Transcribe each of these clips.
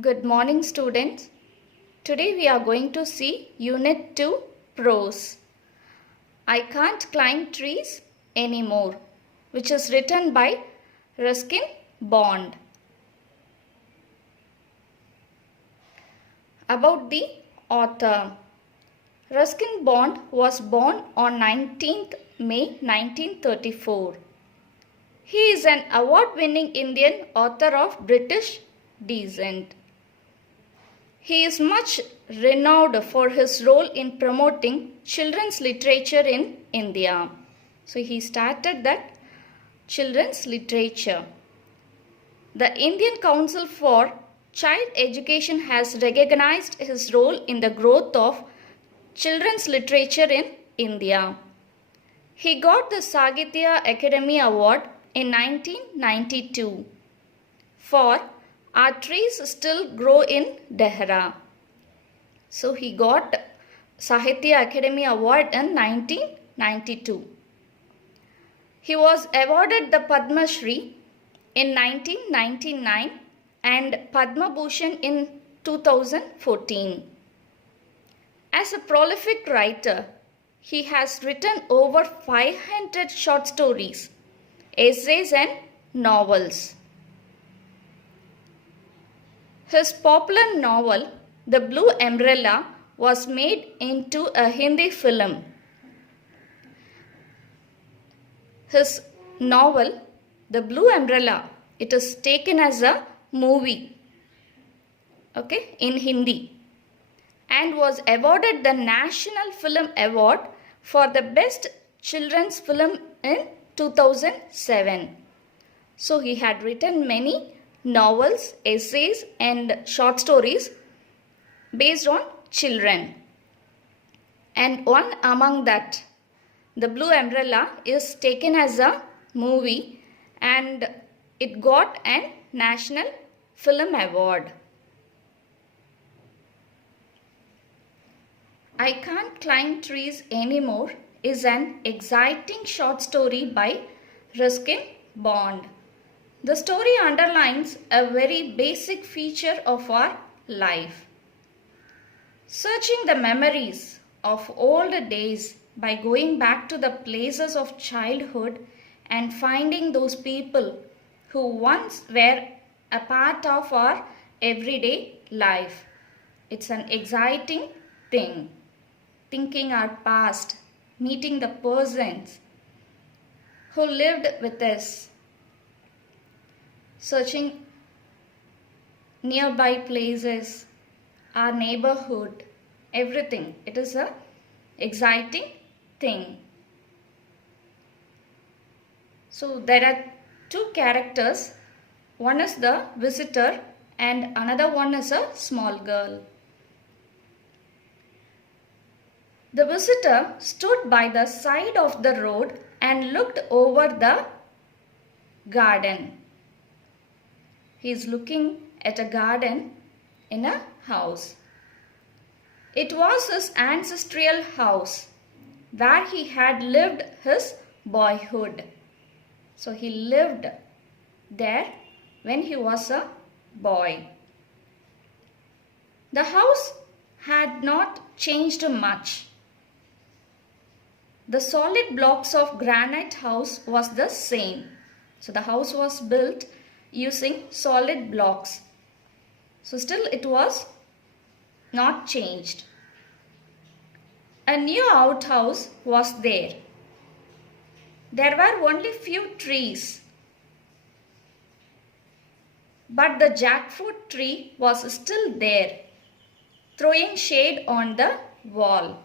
Good morning, students. Today we are going to see Unit 2 Prose. I can't climb trees anymore, which is written by Ruskin Bond. About the author. Ruskin Bond was born on 19th May 1934. He is an award-winning Indian author of British descent. He is much renowned for his role in promoting children's literature in India. So he started that children's literature. The Indian Council for Child Education has recognized his role in the growth of children's literature in India. He got the Sahitya Academy Award in 1992 for Our Trees Still Grow in Dehra. So he got Sahitya Academy Award in 1992. He was awarded the Padma Shri in 1999 and Padma Bhushan in 2014. As a prolific writer, he has written over 500 short stories, essays and novels. His popular novel, The Blue Umbrella, was made into a Hindi film. His novel, The Blue Umbrella, it is taken as a movie, in Hindi, and was awarded the National Film Award for the Best Children's Film in 2007. So he had written many novels, essays and short stories based on children. And one among that, The Blue Umbrella, is taken as a movie and it got a National Film Award. I Can't Climb Trees Anymore is an exciting short story by Ruskin Bond. The story underlines a very basic feature of our life. Searching the memories of old days by going back to the places of childhood and finding those people who once were a part of our everyday life. It's an exciting thing. Thinking our past, meeting the persons who lived with us, searching nearby places, our neighborhood, everything. It is an exciting thing. So there are two characters. One is the visitor and another one is a small girl. The visitor stood by the side of the road and looked over the garden. He is looking at a garden in a house. It was his ancestral house where he had lived his boyhood. So he lived there when he was a boy. The house had not changed much. The solid blocks of granite house was the same. So the house was built using solid blocks. So still it was not changed. A new outhouse was there. There were only few trees. But the jackfruit tree was still there, throwing shade on the wall.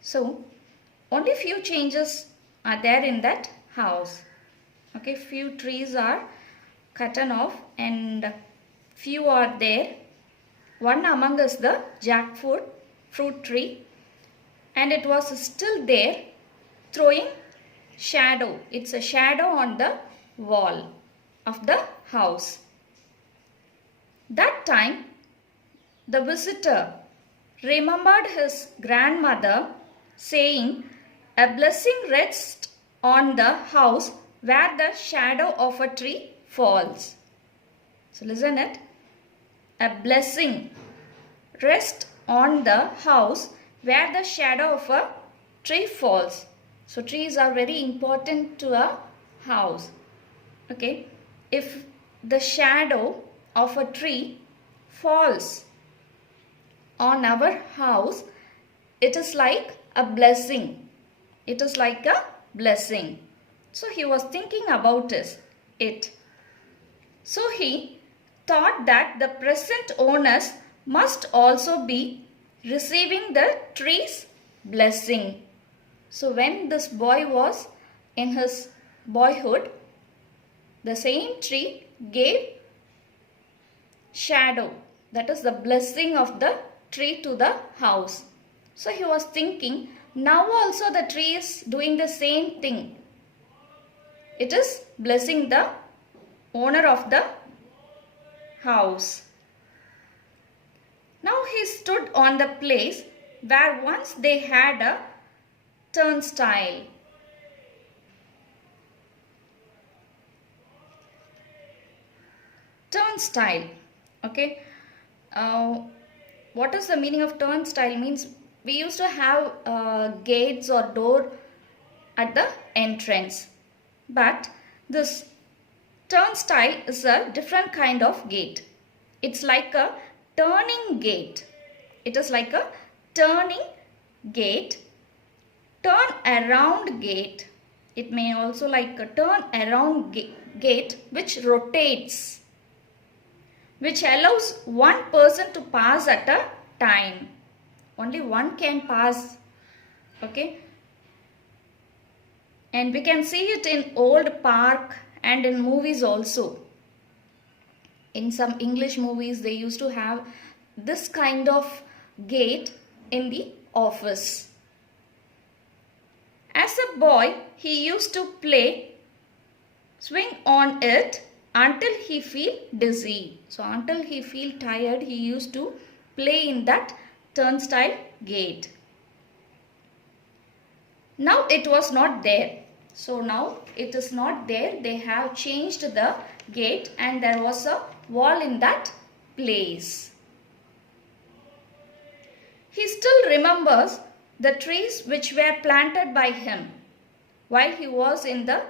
So, only few changes are there in that house. Few trees are cut off and few are there. One among is the jackfruit tree and it was still there, throwing shadow. It's a shadow on the wall of the house. That time, the visitor remembered his grandmother saying, "A blessing rests on the house where the shadow of a tree falls." So listen it. a blessing rest on the house where the shadow of a tree falls. So trees are very important to a house. Okay, if the shadow of a tree falls on our house, it is like a blessing. It is like a blessing. So he was thinking about it. So he thought that the present owners must also be receiving the tree's blessing. So when this boy was in his boyhood, the same tree gave shadow, that is the blessing of the tree to the house. So he was thinking, now also the tree is doing the same thing. It is blessing the owner of the house. Now he stood on the place where once they had a turnstile. Turnstile. Okay. What is the meaning of turnstile? Means we used to have gates or door at the entrance. But this turnstile is a different kind of gate. It's like a turning gate. It is like a turning gate, turn around gate. It may also like a turn around gate which rotates, which allows one person to pass at a time. Only one can pass. Okay. And we can see it in old park and in movies also. In some English movies, they used to have this kind of gate in the office. As a boy, he used to swing on it until he feel dizzy. So until he feel tired, he used to play in that turnstile gate. Now it was not there. So now it is not there. They have changed the gate and there was a wall in that place. He still remembers the trees which were planted by him while he was in the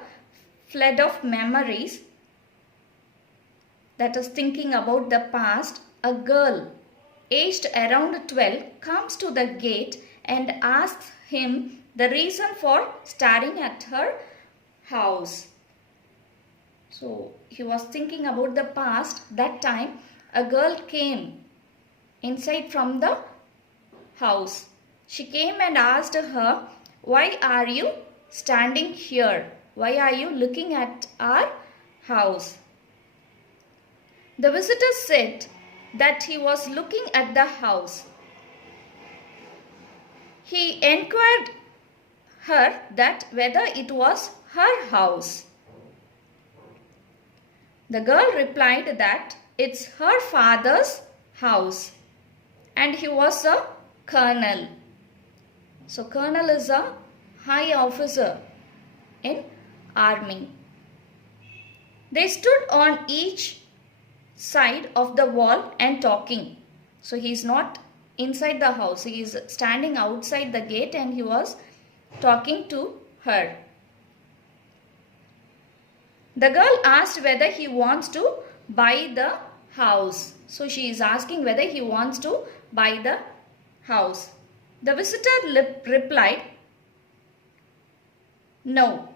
flood of memories. That is thinking about the past. A girl aged around 12 comes to the gate and asks him the reason for staring at her house. So he was thinking about the past. That time a girl came inside from the house. She came and asked her, "Why are you standing here? Why are you looking at our house?" The visitor said that he was looking at the house. He enquired her that whether it was her house. The girl replied that it's her father's house and he was a colonel. So colonel is a high officer in army. They stood on each side of the wall and talking. So he is not inside the house. He is standing outside the gate and he was talking to her. The girl asked whether he wants to buy the house. So she is asking whether he wants to buy the house. The visitor replied, "No."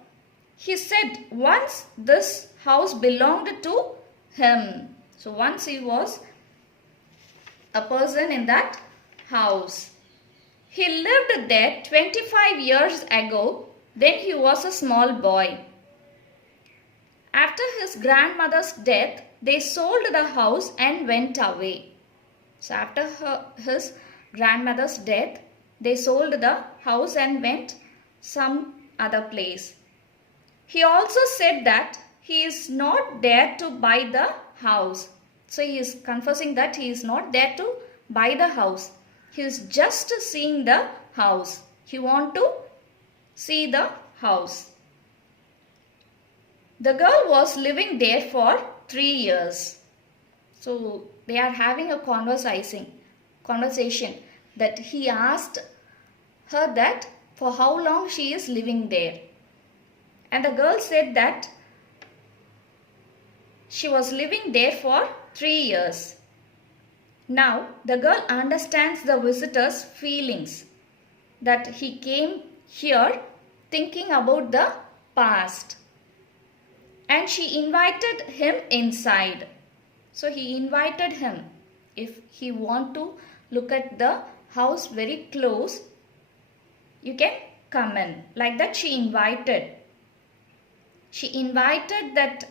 He said once this house belonged to him. So once he was a person in that house. He lived there 25 years ago. Then he was a small boy. After his grandmother's death, they sold the house and went away. So after his grandmother's death, they sold the house and went some other place. He also said that he is not there to buy the house. So he is confessing that he is not there to buy the house. He is just seeing the house. He wants to see the house. The girl was living there for 3 years. So they are having a conversation that he asked her that for how long she is living there. And the girl said that she was living there for 3 years. Now the girl understands the visitor's feelings, that he came here thinking about the past, and she invited him inside. So he invited him. If he want to look at the house very close, you can come in. Like that she invited. She invited that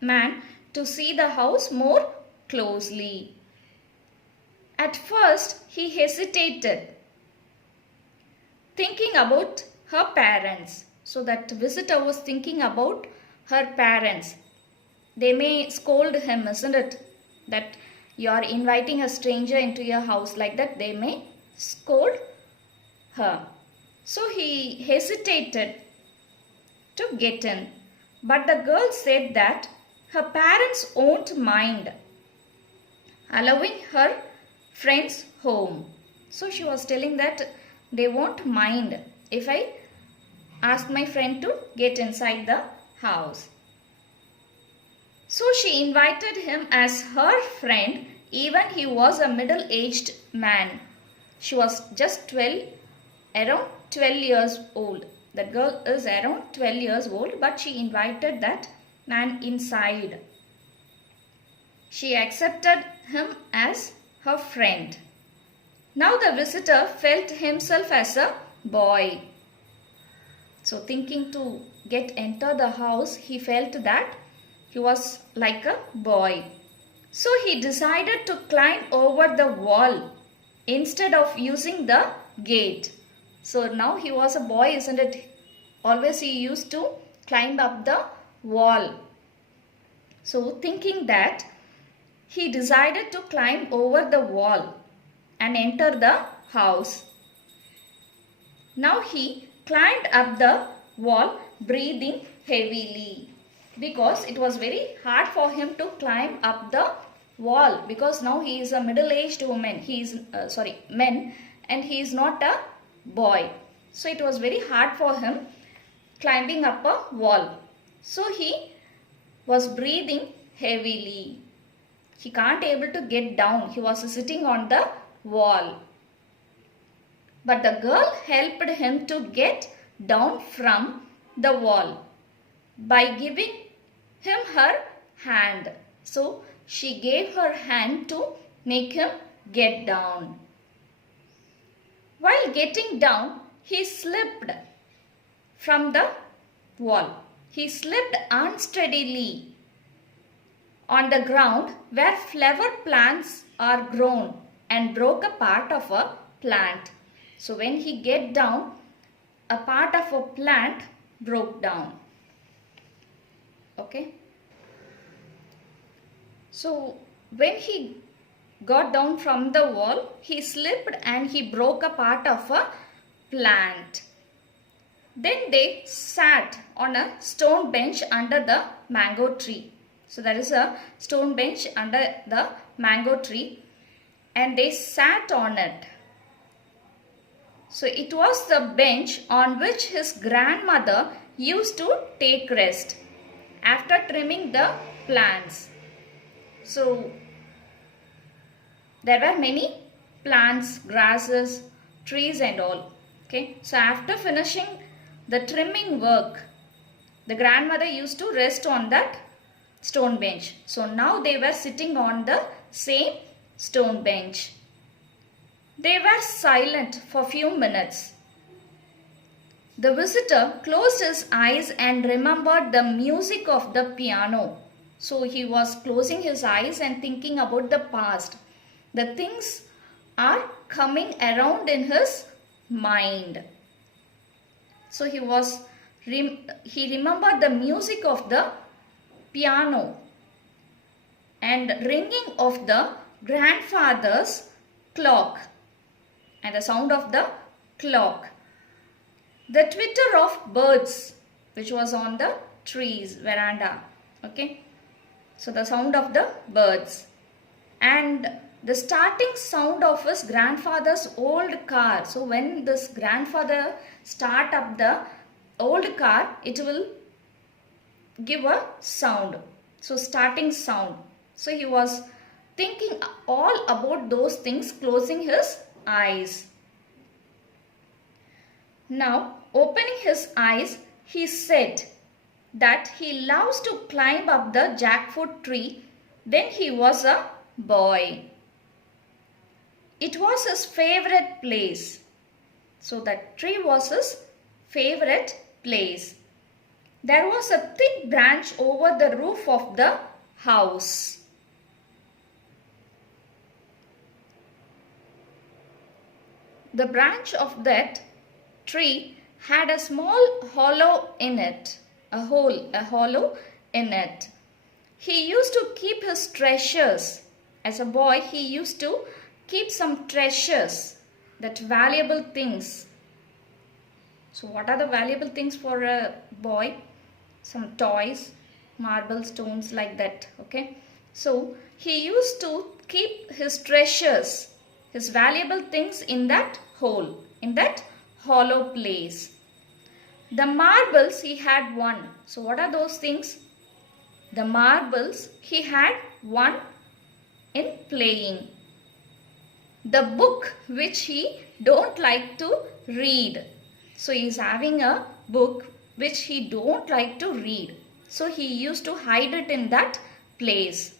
man to see the house more closely. At first he hesitated, thinking about her parents. So that visitor was thinking about her parents. They may scold him, isn't it? That you are inviting a stranger into your house, like that they may scold her. So he hesitated to get in. But the girl said that her parents won't mind allowing her friends home. So she was telling that they won't mind if I ask my friend to get inside the house. So she invited him as her friend, even he was a middle-aged man. She was just around 12 years old. The girl is around 12 years old, but she invited that man inside. She accepted him as her friend. Now the visitor felt himself as a boy. So thinking to enter the house, he felt that he was like a boy. So he decided to climb over the wall instead of using the gate. So now he was a boy, isn't it? Always he used to climb up the wall. So thinking that, he decided to climb over the wall and enter the house. Now he climbed up the wall, breathing heavily, because it was very hard for him to climb up the wall, because now he is a middle-aged woman. He is man, and he is not a boy. So it was very hard for him climbing up a wall. So he was breathing heavily. He can't able to get down. He was sitting on the wall. But the girl helped him to get down from the wall by giving him her hand. So she gave her hand to make him get down. While getting down, he slipped from the wall. He slipped unsteadily on the ground where flower plants are grown and broke a part of a plant. So when he get down, a part of a plant broke down. Okay. So when he got down from the wall, he slipped and he broke a part of a plant. Then they sat on a stone bench under the mango tree. So there is a stone bench under the mango tree, and they sat on it. So it was the bench on which his grandmother used to take rest after trimming the plants. So there were many plants, grasses, trees and all. Okay. So after finishing the trimming work, the grandmother used to rest on that stone bench. So now they were sitting on the same stone bench. They were silent for a few minutes. The visitor closed his eyes and remembered the music of the piano. So he was closing his eyes and thinking about the past. The things are coming around in his mind. So he remembered the music of the piano and ringing of the grandfather's clock and the sound of the clock. The twitter of birds which was on the trees veranda. Okay. So the sound of the birds. and the starting sound of his grandfather's old car. So when this grandfather start up the old car, it will give a sound. So starting sound. So he was thinking all about those things, closing his eyes. Now opening his eyes, he said that he loves to climb up the jackfruit tree when he was a boy. It was his favorite place. So that tree was his favorite place. There was a thick branch over the roof of the house. The branch of that tree had a small hollow in it, a hollow in it. He used to keep his treasures. As a boy, he used to keep some treasures, that valuable things. So what are the valuable things for a boy? Some toys, marble, stones, like that. Okay. So he used to keep his treasures, his valuable things in that hole, in that hollow place. The marbles he had won. So what are those things? The marbles he had won in playing. The book which he don't like to read. So he is having a book which he don't like to read. So he used to hide it in that place.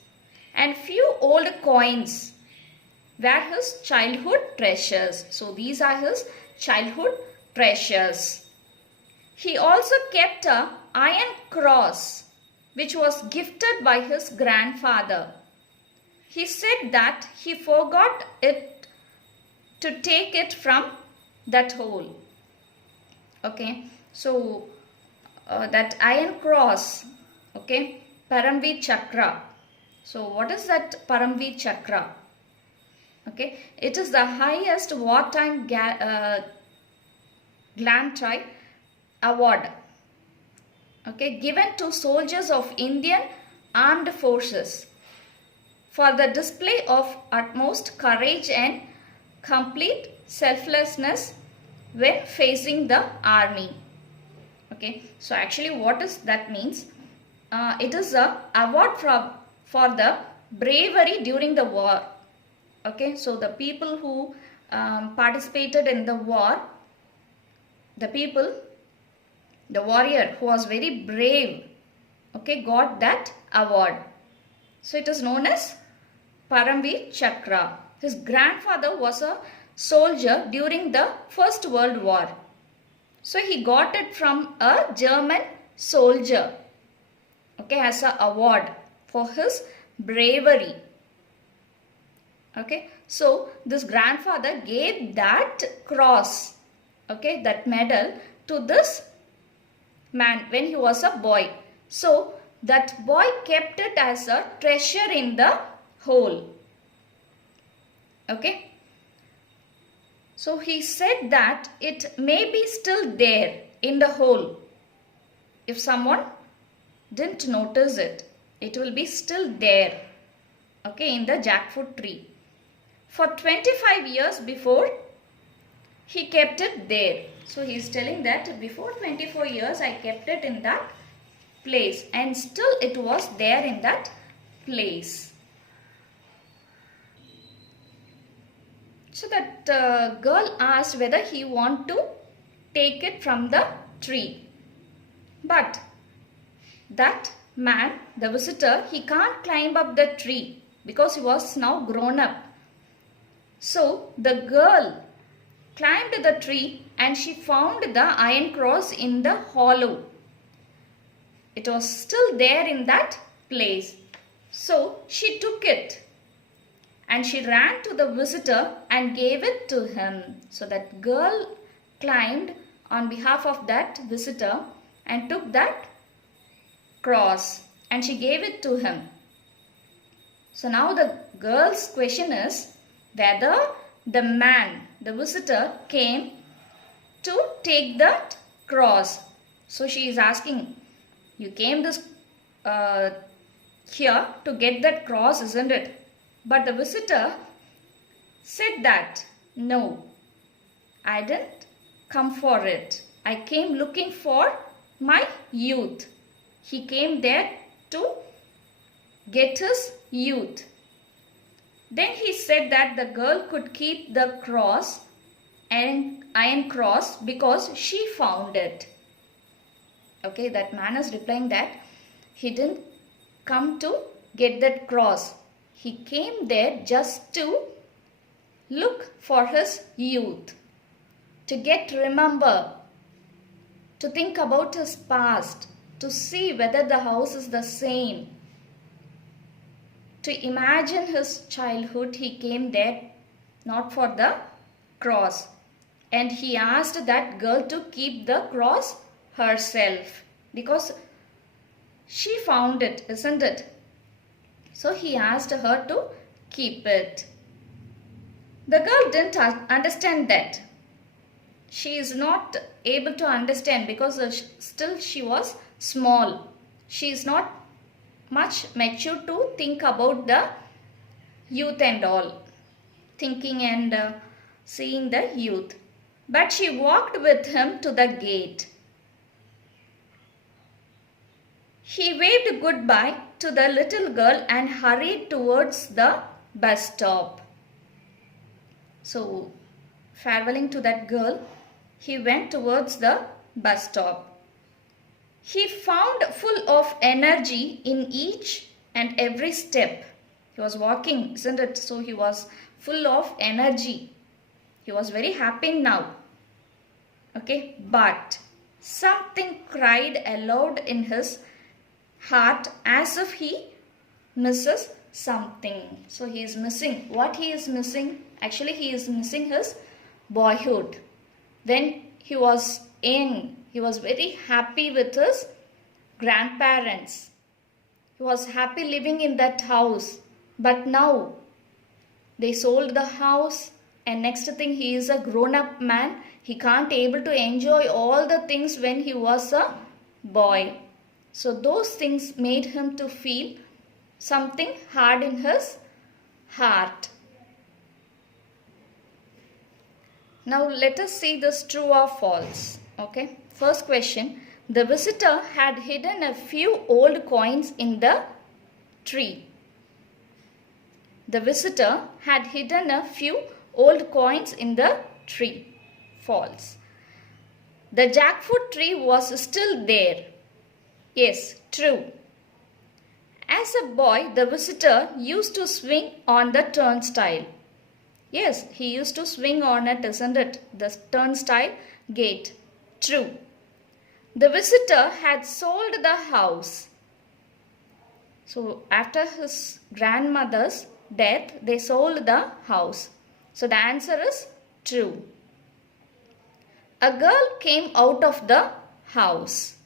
And few old coins were his childhood treasures. So these are his childhood treasures. He also kept a iron cross which was gifted by his grandfather. He said that he forgot it to take it from that hole. Okay, so that iron cross, okay, Paramveer Chakra. So what is that Paramveer Chakra? Okay, it is the highest wartime gallantry award, okay, given to soldiers of Indian armed forces for the display of utmost courage and complete selflessness when facing the army. Okay, so actually what does that means? It is a award for the bravery during the war. Okay, so the people who participated in the war, the warrior who was very brave, okay, got that award. So it is known as Paramveer Chakra. His grandfather was a soldier during the First World War. So he got it from a German soldier, okay, as an award for his bravery. Okay, so this grandfather gave that cross, okay, that medal to this man when he was a boy. So that boy kept it as a treasure in the hole. Okay. So he said that it may be still there in the hole. If someone didn't notice it, it will be still there, okay, in the jackfruit tree. For 25 years before, he kept it there. So he is telling that before 24 years I kept it in that place, and still it was there in that place. So that girl asked whether he want to take it from the tree. But that man, the visitor, he can't climb up the tree because he was now grown up. So the girl climbed the tree and she found the iron cross in the hollow. It was still there in that place. So she took it and she ran to the visitor and gave it to him. So that girl climbed on behalf of that visitor and took that cross and she gave it to him. So now the girl's question is whether the man, the visitor, came to take that cross. So she is asking, you came this here to get that cross, isn't it? But the visitor said that, no, I didn't come for it. I came looking for my youth. He came there to get his youth. Then he said that the girl could keep the cross and iron cross because she found it. Okay, that man is replying that he didn't come to get that cross. He came there just to look for his youth, to remember, to think about his past, to see whether the house is the same. To imagine his childhood, he came there not for the cross. And he asked that girl to keep the cross herself because she found it, isn't it? So he asked her to keep it. The girl didn't understand that. She is not able to understand because still she was small. She is not much mature to think about the youth and all, thinking and seeing the youth. But she walked with him to the gate. He waved goodbye to the little girl and hurried towards the bus stop. So, farewelling to that girl, he went towards the bus stop. He found full of energy in each and every step. He was walking, isn't it? So he was full of energy. He was very happy now. Okay, but something cried aloud in his heart as if he misses something. So he is missing. What he is missing? Actually, he is missing his boyhood. When he was young, he was very happy with his grandparents. He was happy living in that house. But now, they sold the house and next thing, he is a grown-up man. He can't able to enjoy all the things when he was a boy. So those things made him to feel something hard in his heart. Now let us see this true or false. Okay. First question. The visitor had hidden a few old coins in the tree. The visitor had hidden a few old coins in the tree. False. The jackfruit tree was still there. Yes, true. As a boy, the visitor used to swing on the turnstile. Yes, he used to swing on it, isn't it? The turnstile gate. True. The visitor had sold the house. So, after his grandmother's death, they sold the house. So, the answer is true. A girl came out of the house.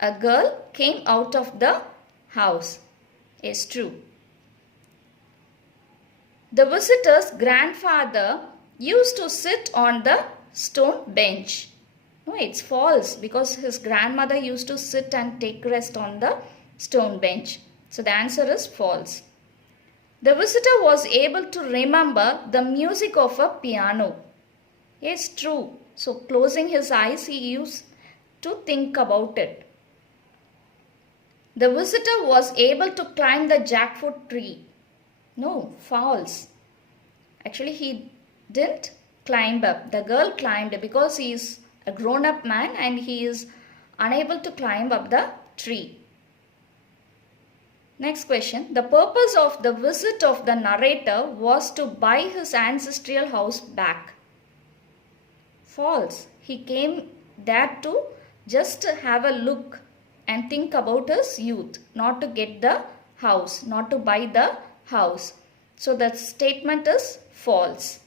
A girl came out of the house. Is true. The visitor's grandfather used to sit on the stone bench. No, it's false because his grandmother used to sit and take rest on the stone bench. So the answer is false. The visitor was able to remember the music of a piano. Yes, true. So closing his eyes, he used to think about it. The visitor was able to climb the jackfruit tree. No, false. Actually, he didn't climb up. The girl climbed because he is a grown-up man and he is unable to climb up the tree. Next question. The purpose of the visit of the narrator was to buy his ancestral house back. False. He came there to just have a look and think about his youth, not to get the house, not to buy the house. So the statement is false.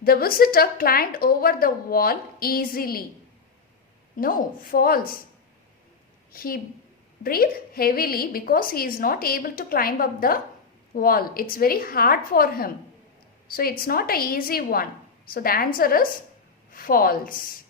The visitor climbed over the wall easily. No, false. He breathed heavily because he is not able to climb up the wall. It's very hard for him. So it's not an easy one. So the answer is false.